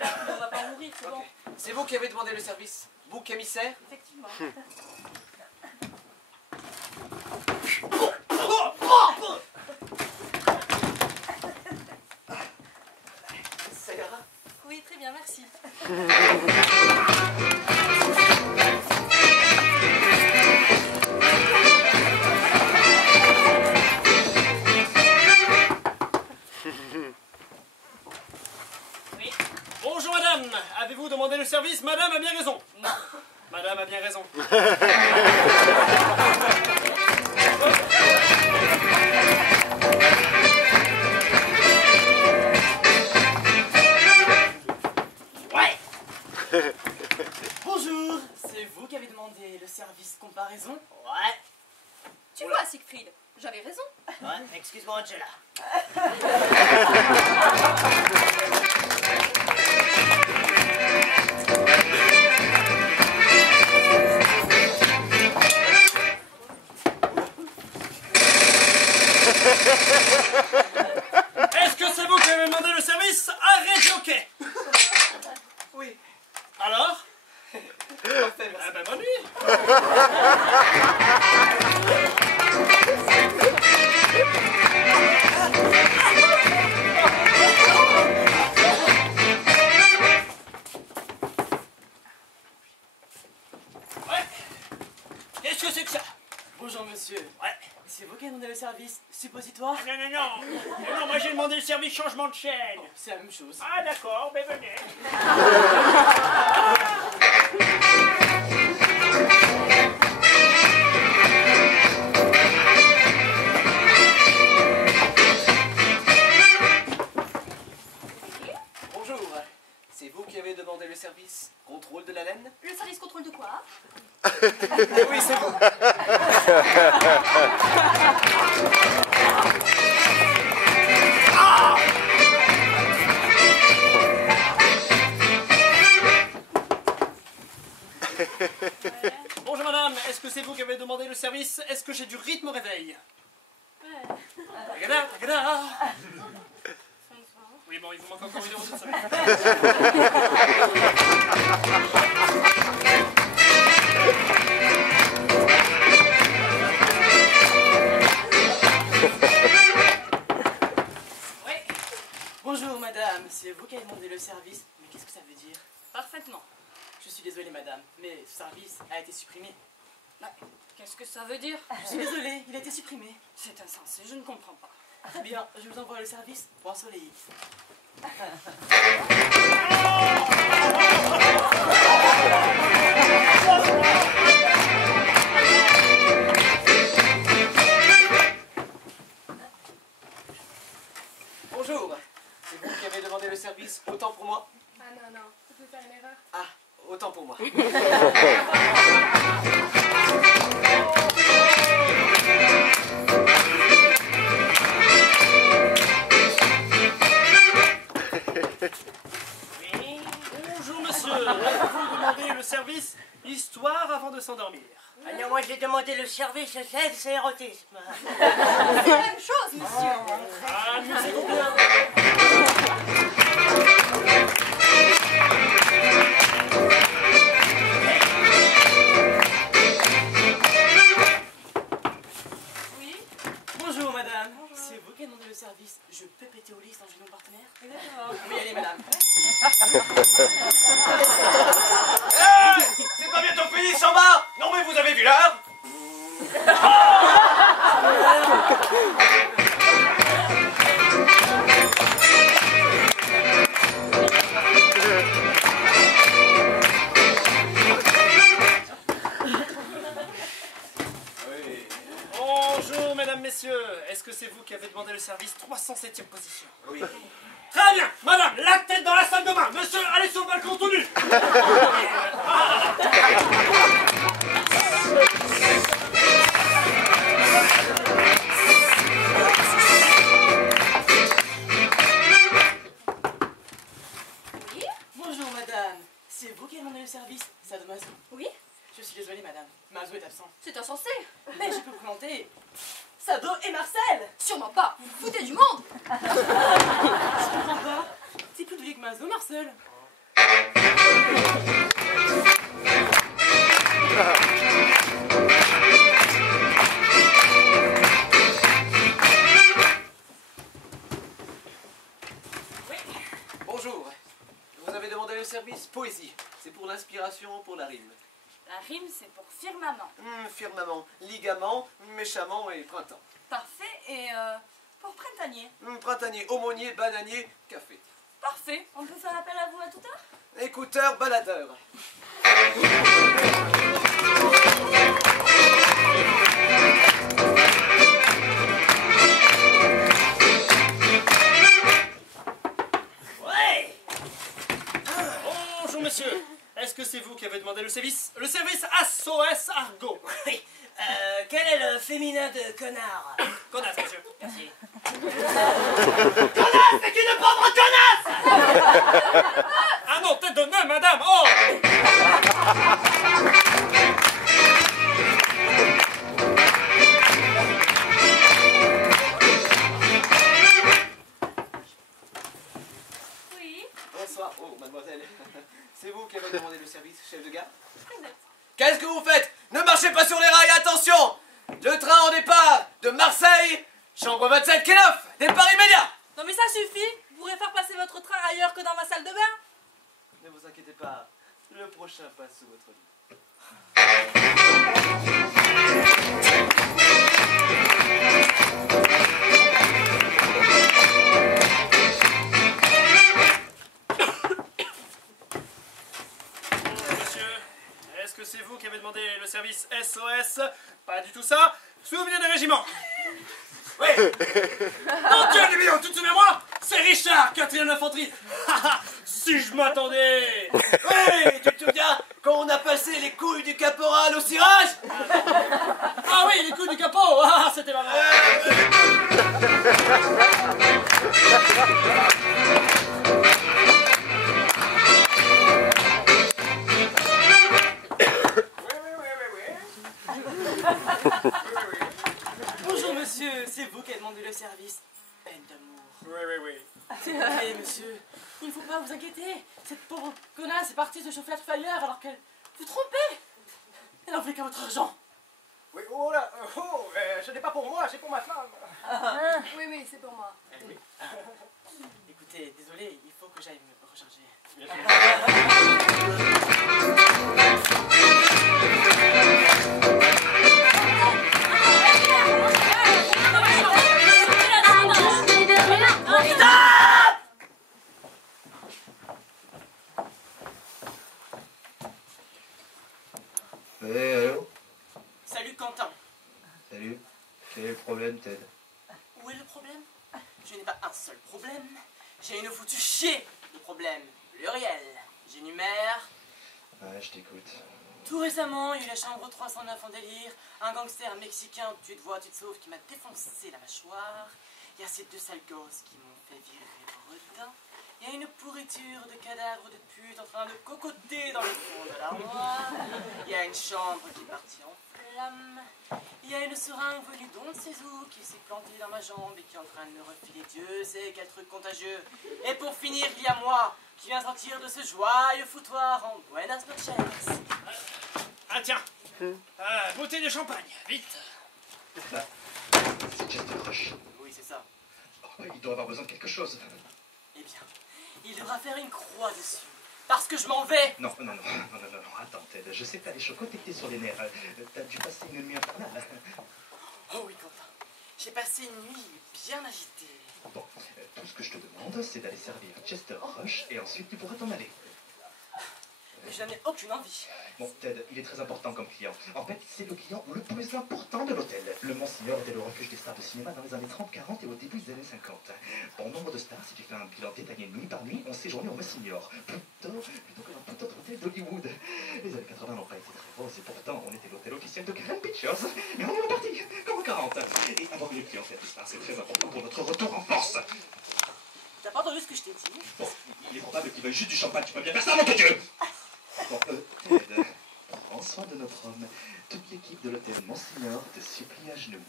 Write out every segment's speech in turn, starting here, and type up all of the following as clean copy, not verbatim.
on va pas mourir, c'est bon. C'est vous qui avez demandé le service, bouc émissaire? Effectivement. Ça ira? Oui, très bien, merci. Oui. Bonjour madame, avez-vous demandé le service? Madame a bien raison. Non. Madame a bien raison. Ouais. Bonjour, c'est vous qui avez demandé le service comparaison? Ouais. Tu vois, Siegfried, j'avais raison. Ouais, excuse-moi, Angela. Est-ce que c'est vous qui avez demandé le service? Arrêtez, ok. Oui. Alors? Parfait, merci. Ah ben bonne nuit. Ouais. Qu'est-ce que c'est que ça? Bonjour monsieur. Ouais. C'est vous qui avez demandé le service suppositoire? Non, non, non. Non, moi j'ai demandé le service changement de chaîne. Oh, c'est la même chose. Ah d'accord, ben venez. Bonjour, c'est vous qui avez demandé le service contrôle de la laine? Le service contrôle de quoi? Oui, c'est vous. Bonjour madame, est-ce que c'est vous qui avez demandé le service? Est-ce que j'ai du rythme au réveil? Ouais. Tagada, tagada. Fin. Oui bon, il vous manque encore une heure, ça. Oui. Bonjour madame, c'est vous qui avez demandé le service. Mais qu'est-ce que ça veut dire? Parfaitement. Je suis désolé madame, mais ce service a été supprimé. Ouais. Qu'est-ce que ça veut dire? Je suis désolé, il a été supprimé. C'est insensé, je ne comprends pas. Très bien, je vous envoie le service pour ensoleiller. Bonjour, c'est vous qui avez demandé le service, autant pour moi? Ah non, non, vous pouvez faire une erreur. Ah, autant pour moi. Oui. Bonjour monsieur, avez-vous demandé le service histoire avant de s'endormir? Ah non, moi j'ai demandé le service sexe et érotisme. C'est la même chose, monsieur. Ah, amusez-vous bien. Oui. Bonjour madame, c'est vous qui avez demandé le service. Je peux péter au lit sans gêner mon partenaire? Exactement. Oui, allez madame. C'est pas bientôt fini, Samba? Non mais vous avez vu l'heure? Bonjour mesdames, messieurs, est-ce que c'est vous qui avez demandé le service 307e position? Oui. Très bien, madame, la tête dans la salle de bain. Monsieur, allez sur le balcon tout nu. Oui. Bonjour madame, c'est vous qui avez demandé le service, Sado Mazo. Oui. Je suis désolé madame, Mazo est absent. C'est insensé. Mais je peux vous présenter Sado et Marcel. Sûrement pas. Vous vous foutez du monde. Je comprends pas. C'est plus doué que Mazo, Marcel. Bonjour. Vous avez demandé le service poésie. C'est pour l'inspiration, pour la rime. La rime, c'est pour firmament. Firmament, ligament, méchamment et printemps. Parfait. Et pour printanier. Printanier, aumônier, bananier, café. Parfait. On peut faire appel à vous à toute heure? Écouteur, baladeur. Ouais. Bonjour monsieur. Est-ce que c'est vous qui avez demandé le service? Le service SOS Argo. Oui. Quel est le féminin de connard? Connasse, monsieur. Merci. Connasse, c'est une pauvre connasse! Ah non, tête de nœud, madame. Oh! Oui. Bonsoir. Oh, mademoiselle. C'est vous qui avez demandé le service, chef de gare? Qu'est-ce que vous faites? Ne marchez pas sur les rails, attention! Le train en départ de Marseille, chambre 27 quai 9, départ immédiat! Non mais ça suffit. Vous pourrez faire passer votre train ailleurs que dans ma salle de bain. Ne vous inquiétez pas, le prochain passe sous votre lit. Monsieur, est-ce que c'est vous qui avez demandé le service SOS? Pas du tout ça. Souvenir des régiments. Oui. Mon Dieu, Lévion, tu te souviens moi? C'est Richard, 4e infanterie. Si je m'attendais. Oui, tu te souviens quand on a passé les couilles du caporal au cirage? Ah oui, les coups du capot. Ah, c'était ma Bonjour monsieur, c'est vous qui avez demandé le service. Peine d'amour. Oui. Eh monsieur, il ne faut pas vous inquiéter. Cette pauvre connasse est partie se chauffer à fire alors qu'elle... Vous trompez. Elle n'en fait qu'à votre argent. Oui, oh là, ce n'est pas pour moi, c'est pour ma femme. Oui, c'est pour moi. Écoutez, désolé, il faut que j'aille me recharger. Allô? Salut Quentin. Salut. Quel est le problème, Ted? Où est le problème? Je n'ai pas un seul problème. J'ai une foutue chier de problème. Pluriel. J'énumère. Ouais, je t'écoute. Tout récemment, il y a eu la chambre 309 en délire. Un gangster mexicain, tu te vois, tu te sauves, qui m'a défoncé la mâchoire. Il y a ces deux sales gosses qui m'ont fait virer Bredin. Il y a une pourriture de cadavres de pute en train de cocoter dans le fond de l'armoire. Il y a une chambre qui est partie en flammes. Il y a une seringue venue d'on ne sait où qui s'est plantée dans ma jambe et qui est en train de me refiler Dieu sait quel truc contagieux. Et pour finir, il y a moi qui viens sortir de ce joyeux foutoir en Buenas noches. Ah tiens, bouteille de champagne, vite. Là, c'est Chester Rush. Oui, c'est ça. Oh, il doit avoir besoin de quelque chose. Eh bien, il devra faire une croix dessus. Parce que je m'en vais. Non, attends, Ted. Je sais que t'as des chocottes et que t'es sur les nerfs. T'as dû passer une nuit infernale. Oh oui, Quentin. J'ai passé une nuit bien agitée. Bon, tout ce que je te demande, c'est d'aller servir Chester Rush et ensuite tu pourras t'en aller. Mais je n'en ai aucune envie. Bon, Ted, il est très important comme client. En fait, c'est le client le plus important de l'hôtel. Le Monsignor était le refuge des stars de cinéma dans les années 30, 40 et au début des années 50. Bon nombre de stars, si tu fais un bilan détaillé nuit par nuit, ont séjourné au Monsignor. Plutôt que dans tout autre hôtel d'Hollywood. Les années 80 n'ont pas été très roses et pourtant, on était l'hôtel officiel de Grand Pictures. Mais on est reparti, comme en 40. Et avoir une clientèle de stars, c'est très important pour notre retour en force. T'as pas entendu ce que je t'ai dit? Bon, il est probable qu'il veuille juste du champagne. Tu peux bien faire ça, mon Dieu! Bon, Ted, prends soin de notre homme. Toute l'équipe de l'hôtel Monsignor te supplie à genoux.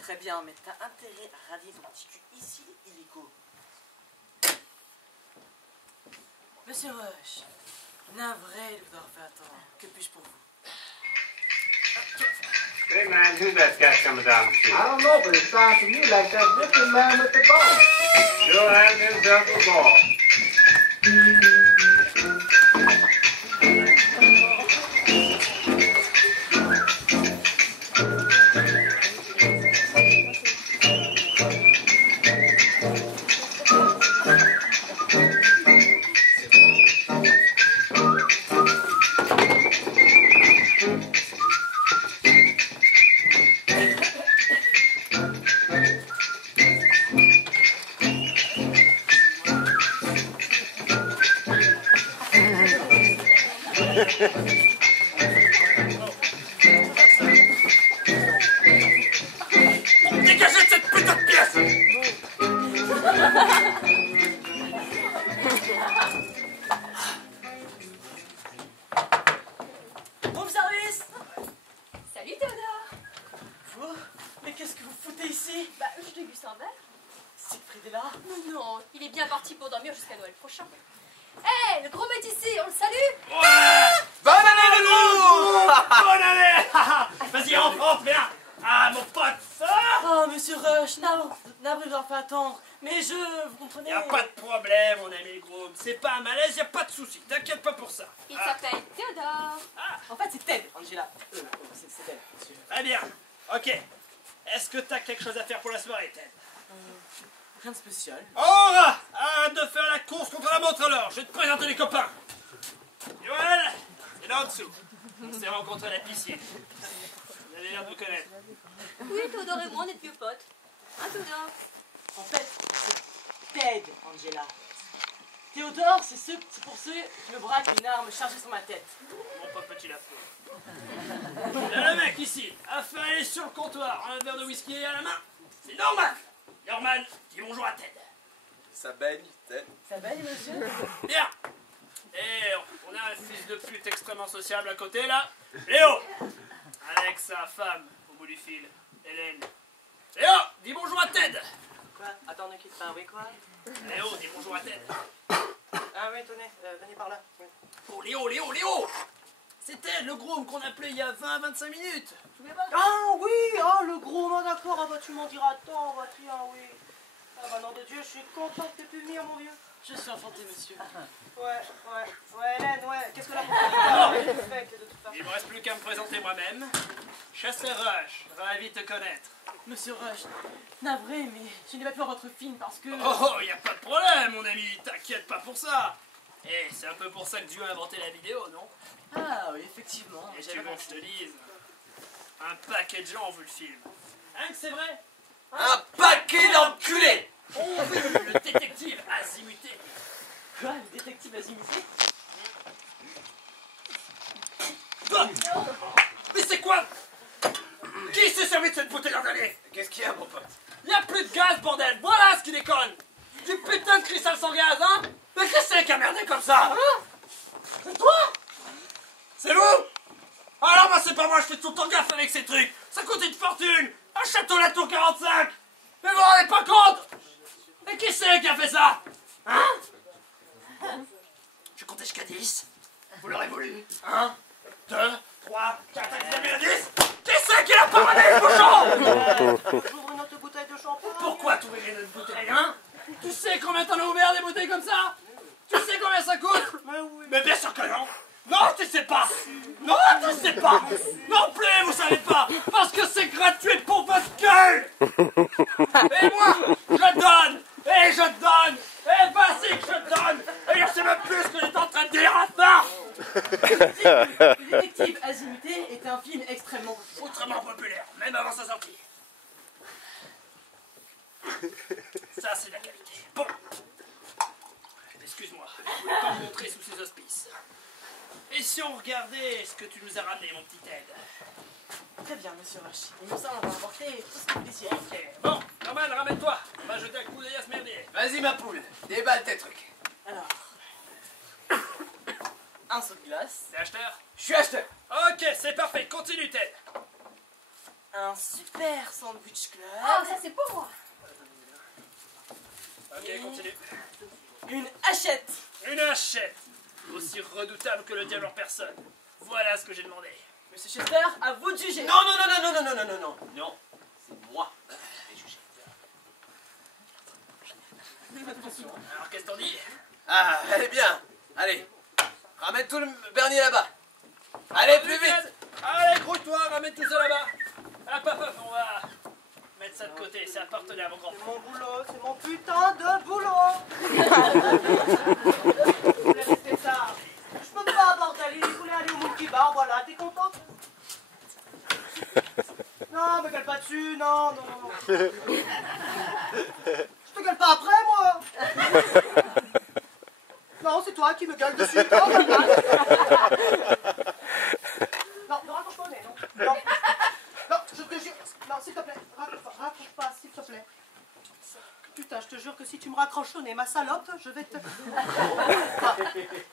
Très bien, mais t'as intérêt à radier ton petit cul ici, illico. Monsieur Rush, navré de vous avoir fait attendre. Que puis-je pour vous? Hey man, who's that guy coming down the street? I don't know, but it sounds to me like that looking man with the ball. Sure has himself a ball. Dégagez de cette putain de pièce! Bon service! Salut Théodore. Vous? Mais qu'est-ce que vous foutez ici? Bah, je déguste un verre. Siegfried est là? Non, il est bien parti pour dormir jusqu'à Noël prochain. Hé, le gros est ici, on le salue. Ouais! Bonne année, le groupe! Bonne année! Vas-y, rentre, viens! Ah, mon pote! Oh, monsieur Rush, navré de vous avoir fait attendre. Mais vous comprenez? Y'a pas de problème, mon ami le groupe. C'est pas un malaise, y'a pas de souci. T'inquiète pas pour ça. Il s'appelle Théodore. En fait, c'est Ted, Angela. C'est Ted, monsieur. Très bien. Ok. Est-ce que t'as quelque chose à faire pour la soirée, Ted? Rien de spécial. Aura! Arrête de faire la course contre la montre alors. Je vais te présenter les copains. Joël, c'est là en dessous. On s'est rencontrés à la piscine. Vous avez l'air de vous connaître. Oui, Théodore et moi, on est de vieux potes. Hein, Théodore? En fait, c'est Ted, Angela. Théodore, c'est pour ceux qui me braquent une arme chargée sur ma tête. Mon pauvre petit lapin. Là, le mec ici a fait aller sur le comptoir un verre de whisky à la main. C'est normal. Norman, dis bonjour à Ted. Ça baigne, Ted. Ça va, monsieur? Bien. Et on a un fils de pute extrêmement sociable à côté là. Léo. Avec sa femme au bout du fil, Hélène. Léo, dis bonjour à Ted. Quoi? Attends, ne quitte pas, oui, quoi? Léo, dis bonjour à Ted. Ah oui, tenez, venez par là. Oui. Oh Léo. C'était le groom qu'on appelait il y a 20-25 minutes. Tu te souviens pas? Ah oui, oh le gros, bah, d'accord, ah bah tu m'en diras tant, bah tiens, oui. Ah bah nom de Dieu, je suis content que tu aies pu venir, mon vieux. Je suis enchanté, monsieur. Ouais, Hélène, ouais, qu'est-ce que la proposition fait de toute façon? Il me reste plus qu'à me présenter moi-même. Chasseur Rush, ravi de te connaître. Monsieur Rush, navré, mais je n'ai pas pu voir votre film parce que... Oh, y a pas de problème, mon ami, t'inquiète pas pour ça. Et c'est un peu pour ça que Dieu a inventé la vidéo, non? Ah oui, effectivement. Et tu veux que je te dise, un paquet de gens ont vu le film. Hein, que c'est vrai? Un paquet d'enculés! On vu le détective azimuté. Quoi, le détective azimuté? Mais c'est quoi? Qui s'est servi de cette bouteille d'organique? Qu'est-ce qu'il y a, mon pote? Y a plus de gaz, bordel. Voilà ce qui déconne. Du putain de cristal sans gaz, hein? Mais qui c'est qui a merdé comme ça, hein? C'est toi? C'est vous? Alors moi c'est pas moi, je fais tout le temps gaffe avec ces trucs. Ça coûte une fortune. Un château la tour 45. Mais vous vous rendez pas compte? Mais qui c'est qui a fait ça? Hein? Je comptais jusqu'à 10. Vous l'aurez voulu. 1, 2, 3, 4, 5, 6, 7, 10. Qui c'est qui l'a pas ramené, le cochon? J'ouvre une autre bouteille de champagne. Pourquoi t'ouvrirais notre bouteille, hein? Tu sais combien t'en as ouvert des bouteilles comme ça? Tu sais combien ça coûte? Mais oui. Mais bien sûr que non! Non, tu sais pas! Non, tu sais pas! Non plus, vous savez pas! Parce que c'est gratuit pour votre gueule! Et moi, je donne! Et je donne! Et vas-y que je donne! Et je sais même plus ce que j'étais en train de dire à ça! Le détective azimuté est un film extrêmement populaire. Autrement populaire, même avant sa sortie. Ça, c'est de la qualité. Bon. Excuse-moi, je voulais pas me montrer sous ces auspices. Et si on regardait ce que tu nous as ramené, mon petit Ted? Très bien, monsieur Rush. Il me semble avoir apporté tout ce que vous désirez. Ok. Bon, Norman, ramène-toi. On va jeter un coup d'œil à ce merdier. Vas-y, ma poule, déballe tes trucs. Alors... un saut de glace. T'es acheteur? Je suis acheteur. Ok, c'est parfait. Continue, Ted. Un super sandwich club. Ah, ça c'est pour moi. Ok, continue. Une hachette. Une hachette. Aussi redoutable que le diable en personne. Voilà ce que j'ai demandé. Monsieur Chester, à vous de juger. Non, non, non, non, non, non, non, non, non, non. Non, c'est moi qui vais juger. Alors, qu'est-ce qu'on dit? Ah, allez bien. Allez, ramène tout le bernier là-bas. Allez, plus vite. Allez, grouille-toi, ramène tout ça là-bas. Hop, hop, hop, on va mettre ça de côté, ça appartenait à mon grand. C'est mon boulot, c'est mon putain de boulot. Je voulais rester tard. Je peux pas, bordel, il voulait aller au multi-bar, voilà, t'es contente? Non, me gueule pas dessus, non, non, non, non. Je te gueule pas après, moi. Non, c'est toi qui me gueule dessus. Oh, non, ne raccroche pas au nez, non. Non, non, je te jure. Non, s'il te plaît, raccroche pas, s'il te plaît. Putain, je te jure que si tu me raccroches au nez, ma salope, je vais te...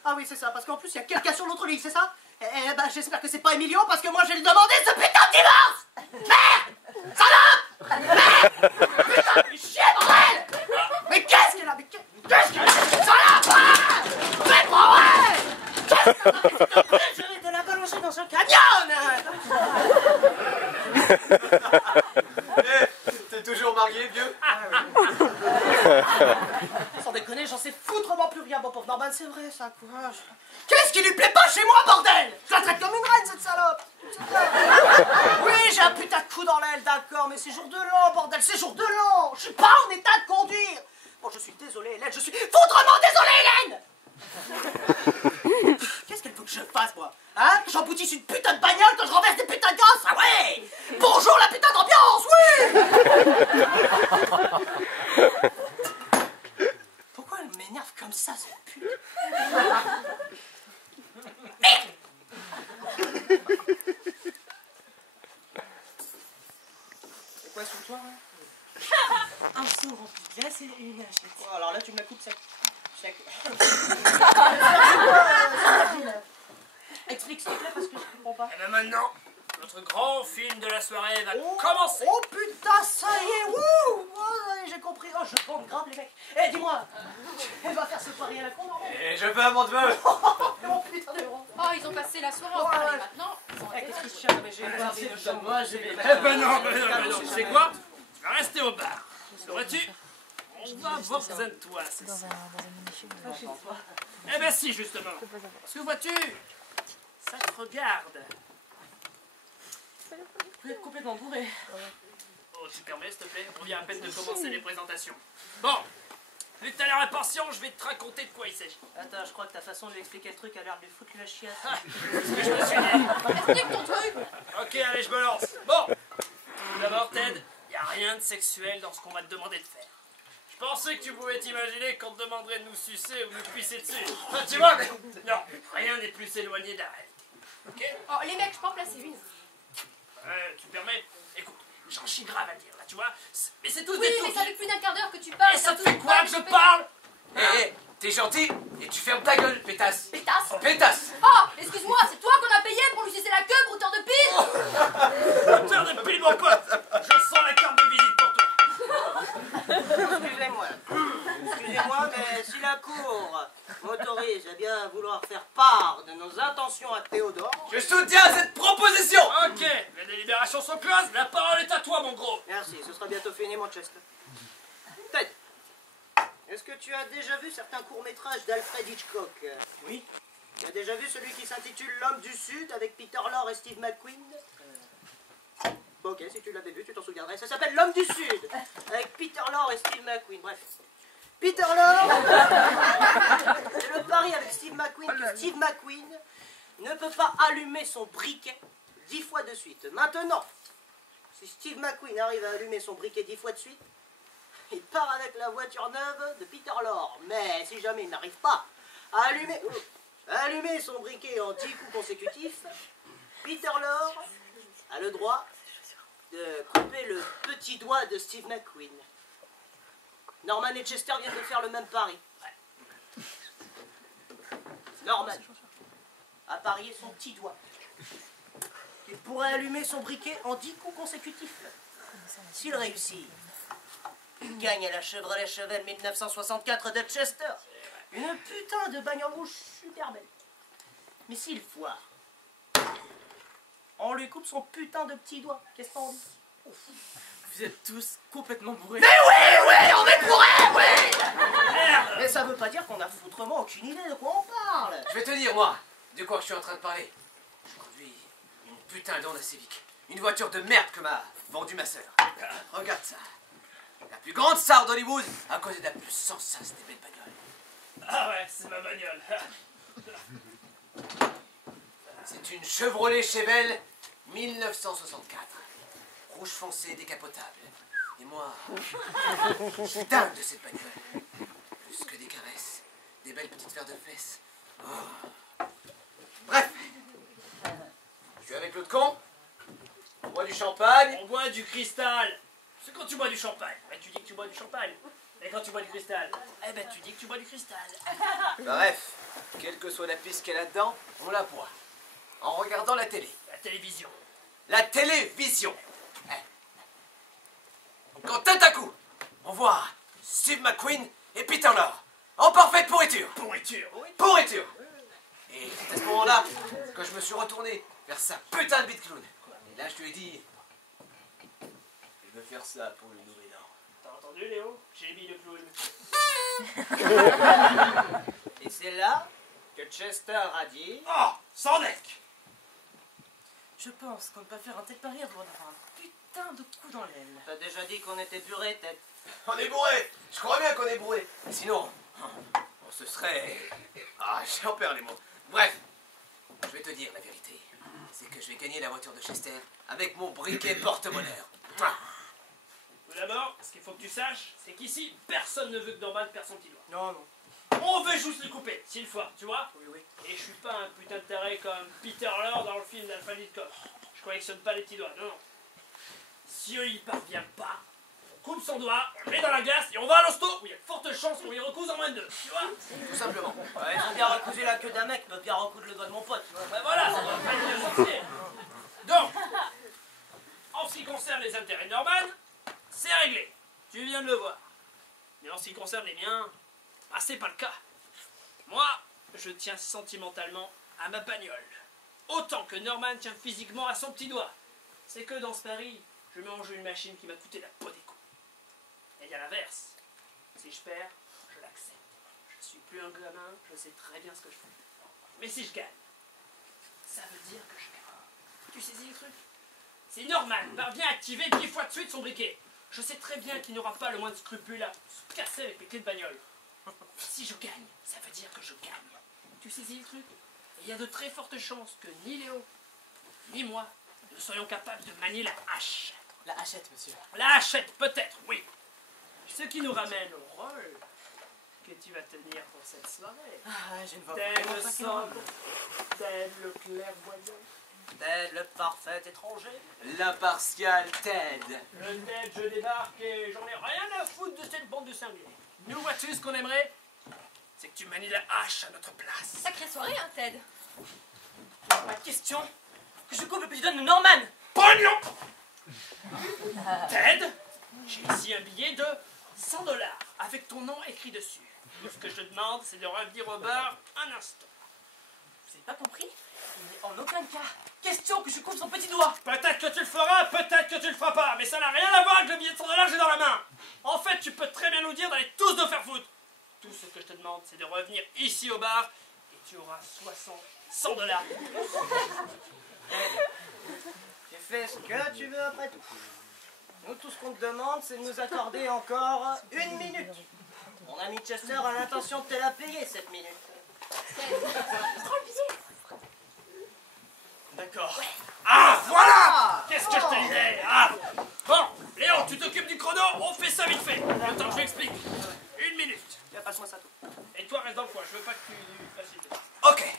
Ah oui, c'est ça, parce qu'en plus, il y a quelqu'un sur l'autre ligne, c'est ça? Eh ben, j'espère que c'est pas Emilio, parce que moi, j'ai demandé ce putain de divorce! Merde! Salope! Merde! Putain, mais chier, bordel! Mais qu'est-ce qu'elle a? Mais qu'est-ce qu'elle a? Salope! Mais pour vrai! Qu'est-ce qu'elle a? Je vais te la balancer dans un camion! T'es toujours marié, vieux? Sans déconner, j'en sais foutrement plus rien, mon pauvre Norman, c'est vrai, ça, courage. Qu'est-ce qui lui plaît pas chez moi, bordel? Je la traite comme une reine, cette salope. Oui, j'ai un putain de coup dans l'aile, d'accord, mais c'est jour de l'an, bordel, c'est jour de l'an. Je suis pas en état de conduire. Bon, je suis désolé, Hélène, je suis foutrement désolé, Hélène. Qu'est-ce qu'elle faut que je fasse, moi? Hein? Que j'emboutisse une putain de bagnole quand je renverse des putains de gosses? Ah ouais! Bonjour la putain d'ambiance, oui! Pourquoi elle m'énerve comme ça, cette pute? Merde! C'est quoi sous toi, hein? Un seau rempli de glace et une hachette. Oh, alors là, tu me la coupes sec. Sec. Explique s'il te plaît parce que je comprends pas. Et bien maintenant, notre grand film de la soirée va commencer. Oh putain, ça y est, wouh! Oh, j'ai compris. Oh, je bande grave les mecs. Eh, dis-moi, elle va faire ce pari à la con, non? Et je veux un monde veuve. Oh putain de héros. Oh, ils ont passé la soirée en parler maintenant. Eh, qu'est-ce que je cherche? Mais j'ai regardé le show. Moi, je vais... Eh ben non, tu sais quoi? Tu vas rester au bar. Saurais-tu? On va voir besoin de toi, c'est ça. Eh ben si, justement. Parce que vois-tu, ça te regarde. Vous êtes complètement bourré. Oh, tu permets, s'il te plaît? On vient à peine de commencer les présentations. Bon, vu que t'as l'air impatient, je vais te raconter de quoi il s'agit. Attends, je crois que ta façon de lui expliquer le truc a l'air de lui foutre la chiasse. Ah, c'est ce que je me suis dit. Explique ton truc. Ok, allez, je me lance. Bon, tout d'abord, Ted, il n'y a rien de sexuel dans ce qu'on va te demander de faire. Je pensais que tu pouvais t'imaginer qu'on te demanderait de nous sucer ou de nous pisser dessus. Enfin, tu vois, mais non, rien n'est plus éloigné de la réalité. Ok? Oh, les mecs, je peux en placer une. Tu permets? Écoute, j'en chie grave à dire, là, tu vois. Mais c'est tous Oui, des mais trucs. ça fait plus d'un quart d'heure que tu parles. Et ça te fait quoi que je parle? Eh, t'es gentil et tu fermes ta gueule, pétasse. Pétasse. Pétasse. Oh, excuse-moi, c'est toi qu'on a payé pour lui sucer la queue, brouteur de pile. Brouteur de pile, mon pote. Je sens la carte de visite pour toi. Excusez-moi. Excusez-moi, mais si la cour m'autorise à bien vouloir faire part de nos intentions à Théodore... Je soutiens cette proposition. Ok, les délibérations sont closes. La parole est à toi, mon gros. Merci, ce sera bientôt fini, Manchester. Ted, est-ce que tu as déjà vu certains courts-métrages d'Alfred Hitchcock? Oui. Tu as déjà vu celui qui s'intitule L'Homme du Sud avec Peter Lorre et Steve McQueen? Bon, ok, si tu l'avais vu, tu t'en souviendrais. Ça s'appelle L'Homme du Sud avec Peter Lorre et Steve McQueen. Bref. Peter Lorre c'est le pari avec Steve McQueen que Steve McQueen ne peut pas allumer son briquet 10 fois de suite. Maintenant, si Steve McQueen arrive à allumer son briquet 10 fois de suite, il part avec la voiture neuve de Peter Lorre. Mais si jamais il n'arrive pas à allumer son briquet en 10 coups consécutifs, Peter Lorre a le droit de couper le petit doigt de Steve McQueen. Norman et Chester viennent de faire le même pari. Norman a parié son petit doigt. Il pourrait allumer son briquet en 10 coups consécutifs. S'il réussit, il gagne à la Chevrolet Chevelle 1964 de Chester. Une putain de bagnole rouge super belle. Mais s'il foire, on lui coupe son putain de petit doigt. Qu'est-ce qu'on dit? Vous êtes tous complètement bourrés. Mais oui, on est bourrés, oui. Merde. Mais ça veut pas dire qu'on a foutrement aucune idée de quoi on parle. Je vais te dire, moi, de quoi que je suis en train de parler. Je conduis une putain d'Honda Civic. Une voiture de merde que m'a vendue ma sœur. Regarde ça. La plus grande star d'Hollywood à cause de la plus sensace des belles bagnoles. Ah ouais, c'est ma bagnole. C'est une Chevrolet Chevelle 1964. Rouge foncé décapotable. Et moi, je suis dingue de cette bagnole. Plus que des caresses, des belles petites paires de fesses. Oh. Bref. Je suis avec l'autre con. On boit du champagne. On boit du cristal. C'est quand tu bois du champagne. Ben, tu dis que tu bois du champagne. Et quand tu bois du cristal, eh ben tu dis que tu bois du cristal. Bref, quelle que soit la piste qu'il y a là-dedans, on la boit. En regardant la télé. La télévision. La télévision. Quand tout à coup, on voit Steve McQueen et Peter Lorre en parfaite pourriture. Pourriture. Pourriture. Et c'est à ce moment-là que je me suis retourné vers sa putain de bite clown. Et là, je lui ai dit, je veux faire ça pour le nouvel an. T'as entendu, Léo? J'ai les billes de clown. Et c'est là que Chester a dit... Oh, sans deck. Je pense qu'on ne peut pas faire un tel pari avant d'avoir un putain de coup dans l'aile. T'as déjà dit qu'on était buré, tête. On est bourré. Je crois bien qu'on est bourré. Mais sinon, on se serait... Ah, j'en perds les mots. Bref, je vais te dire la vérité. C'est que je vais gagner la voiture de Chester avec mon briquet porte-bonheur. Tout d'abord, ce qu'il faut que tu saches, c'est qu'ici, personne ne veut que Norman perde son petit doigt. Non, non. On veut juste le couper, s'il faut, tu vois? Oui, oui. Et je suis pas un putain de taré comme Peter Lorre dans le film d'Alfred Hitchcock. Je collectionne pas les petits doigts, non, non. Si il y parvient pas, on coupe son doigt, on le met dans la glace et on va à l'hosto où il y a de fortes chances qu'on y recouse en moins de 2, tu vois? Tout simplement. Ouais, ils ont bien recousé la queue d'un mec, ils peuvent bien recoudre le doigt de mon pote. Ben voilà, ça doit pas être bien sorcier. Donc, en ce qui concerne les intérêts de Norman, c'est réglé. Tu viens de le voir. Mais en ce qui concerne les miens, bah c'est pas le cas. Moi, je tiens sentimentalement à ma bagnole. Autant que Norman tient physiquement à son petit doigt. C'est que dans ce pari, je mets en jeu une machine qui m'a coûté la peau des coups. Et il y a l'inverse. Si je perds, je l'accepte. Je suis plus un gamin, je sais très bien ce que je fais. Mais si je gagne, ça veut dire que je gagne. Tu saisis le truc? Si Norman parvient à activer 10 fois de suite son briquet, je sais très bien qu'il n'aura pas le moins de scrupule à se casser avec les clés de bagnole. Si je gagne, ça veut dire que je gagne. Tu saisis le truc? Et il y a de très fortes chances que ni Léo, ni moi, ne soyons capables de manier la hache. La hachette, monsieur. La hachette, peut-être, oui. Ce qui nous ramène au rôle que tu vas tenir pour cette soirée. Ah, je ne vois Ted vraiment le pas sobre, Ted le clairvoyant, Ted, le parfait étranger. L'impartial Ted. le Ted, je débarque et j'en ai rien à foutre de cette bande de cinglés. Nous vois-tu ce qu'on aimerait? C'est que tu manies la hache à notre place. Sacrée soirée, hein, Ted. Ma question, que je coupe le petit doigt de Norman. Pognon! Ted, j'ai ici un billet de 100 $ avec ton nom écrit dessus. Tout ce que je te demande, c'est de revenir au bar un instant. Vous n'avez pas compris? Il n'est en aucun cas question que je coupe son petit doigt. Peut-être que tu le feras, peut-être que tu le feras pas, mais ça n'a rien à voir avec le billet de 100 $ que j'ai dans la main. En fait, tu peux très bien nous dire d'aller tous nous faire foutre. Tout ce que je te demande, c'est de revenir ici au bar et tu auras 100 $. Tu fais ce que tu veux après tout. Nous, tout ce qu'on te demande, c'est de nous accorder encore 1 minute. Mon ami Chester a l'intention de te la payer, cette minute. D'accord. Ah, voilà! Qu'est-ce que je te disais? Ah! Bon, Léon, tu t'occupes du chrono, on fait ça vite fait. Le temps que je l'explique. 1 minute. Tiens, passe-moi ça tout. Et toi, reste dans le coin, je veux pas que tu fasses une... Ok.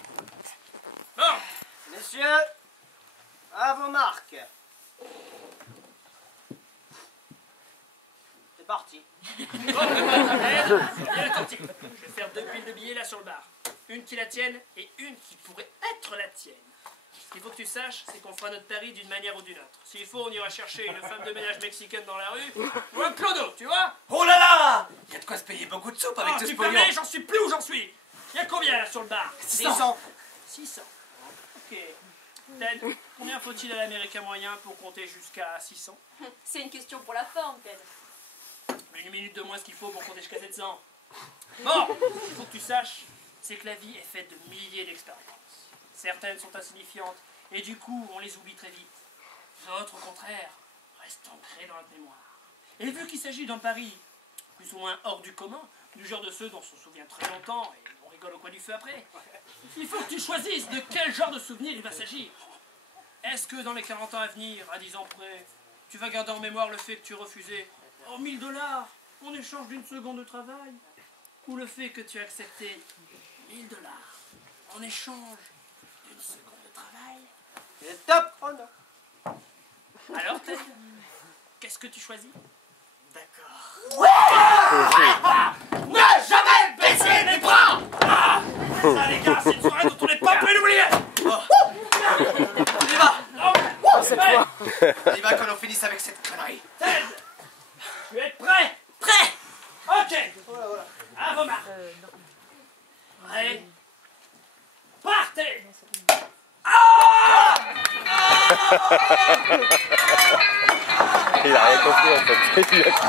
Bon, Messieurs, à vos marques. C'est parti. bon, bien attentif. Je vais faire 2 piles de billets là sur le bar. Une qui la tienne et une qui pourrait être la tienne. Ce qu'il faut que tu saches, c'est qu'on fera notre pari d'une manière ou d'une autre. S'il faut, on ira chercher une femme de ménage mexicaine dans la rue, ou un clodo, tu vois? Oh là là! Il y a de quoi se payer beaucoup de soupe avec Ah, tout ce tu pognon. permets, j'en suis plus où j'en suis. Il y a combien là sur le bar? 600. 600. Ok. Ted, combien faut-il à l'américain moyen pour compter jusqu'à 600? C'est une question pour la forme, Ted. Une minute de moins ce qu'il faut pour compter jusqu'à 700. Bon, ce qu'il faut que tu saches, c'est que la vie est faite de milliers d'expériences. Certaines sont insignifiantes, et du coup, on les oublie très vite. D'autres, au contraire, restent ancrées dans notre mémoire. Et vu qu'il s'agit d'un pari plus ou moins hors du commun, du genre de ceux dont on se souvient très longtemps, et on rigole au coin du feu après, il faut que tu choisisses de quel genre de souvenir il va s'agir. Est-ce que dans les 40 ans à venir, à 10 ans près, tu vas garder en mémoire le fait que tu refusais 1000 $ en échange d'une seconde de travail? Ou le fait que tu as accepté 1000 $ en échange d'une seconde de travail? Et top chrono. Alors, Ted, qu'est-ce que tu choisis? D'accord. Ne jamais baisser les bras! Ça, les gars, c'est une soirée dont on n'est pas prêt d'oublier! On y va! On y va quand on finisse avec cette connerie. Ted, tu es prêt? Prêt! Ok. À vos marques. Allez. Partez! Il a rien compris en fait. Il a quitté.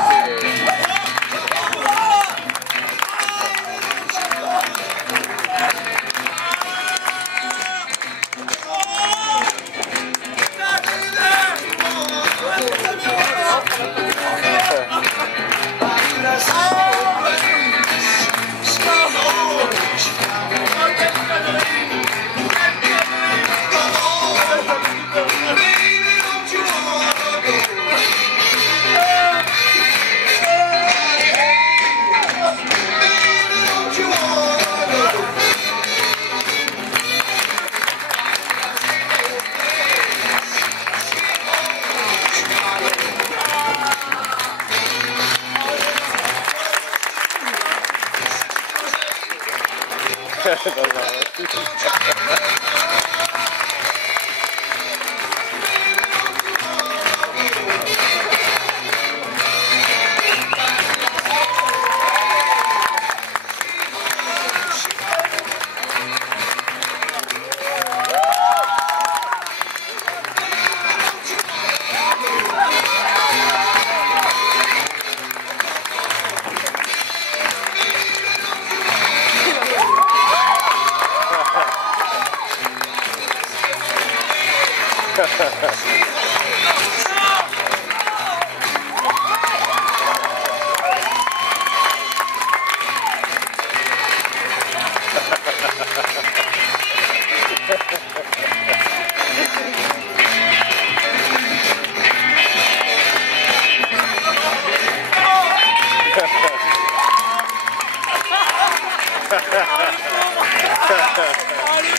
Allez.